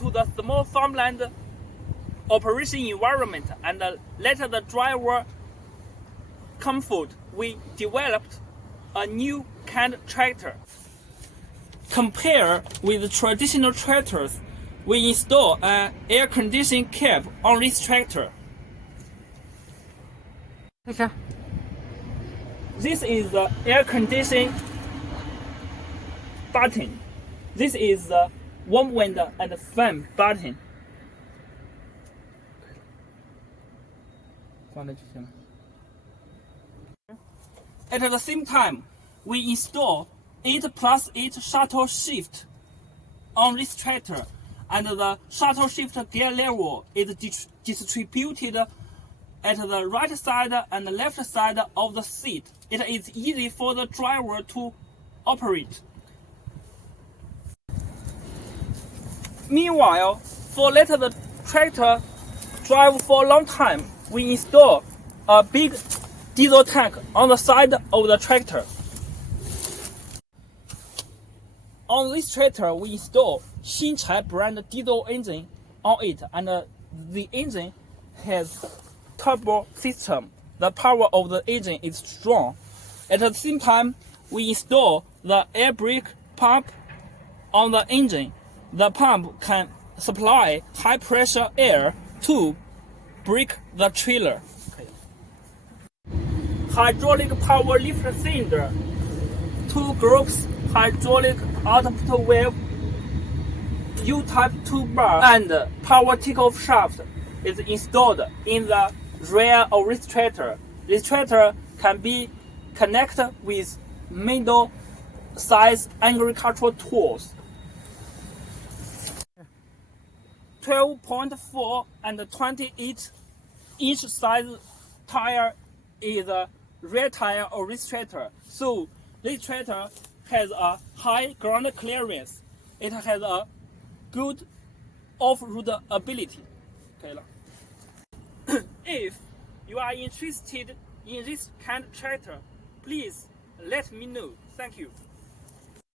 to the small farmland operation environment and let the driver comfort, we developed a new kind of tractor. Compared with traditional tractors, we install an air conditioning cap on this tractor. Okay. This is the air conditioning button. This is the warm wind and fan button. 放那就行了。At the same time, we install 8+8 shuttle shift on this tractor, and the shuttle shift gear level is distributed at the right side and left side of the seat. It is easy for the driver to operate. Meanwhile, for let the tractor drive for a long time, we install a big diesel tank on the side of the tractor. On this tractor, we install Xinchai brand diesel engine on it, and the engine has turbo system. The power of the engine is strong. At the same time, we install the air brake pump on the engine. The pump can supply high pressure air to brake the trailer. Hydraulic power lift cylinder, 2 groups hydraulic output valve, U-type 2 bar, and power takeoff shaft is installed in the rear of this tractor. This tractor can be connected with middle-size agricultural tools. 12.4 and 28-inch size tire is the rear tire of this tractor. So this tractor has a high ground clearance. It has a good off-road ability. 可以了。If you are interested in this kind of tractor, please let me know. Thank you.